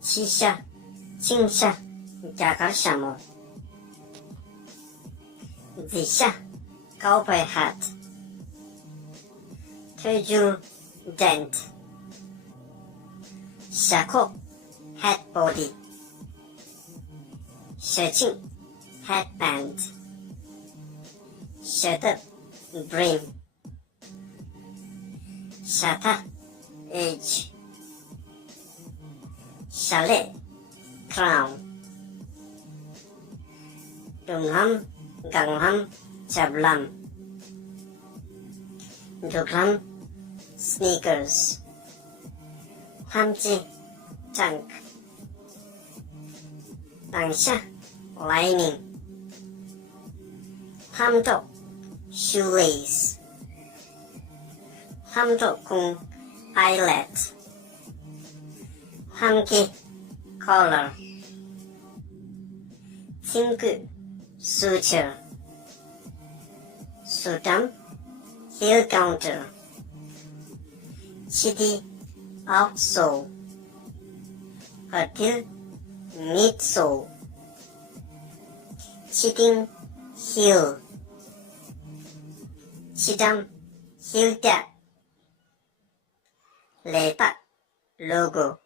치샤, 칭샤, 자갈샤모. 디샤, cowboy hat. 퇴줄, dent. 샤코, hat body. 셔칭, headband. 셔듭, brim. 샤타, edge. 샬레, crown. 둥함, 강함, 잡람. 두그람, sneakers. 함지, trunk. 당샤, lining. 함독, shoelace. 함독궁, eyelet. 함기, collar. 친구, suture. 수담, heel counter. 치디, outsole. 버틸, midsole. 치딩, heel. 치담, heel tap. 레박, logo.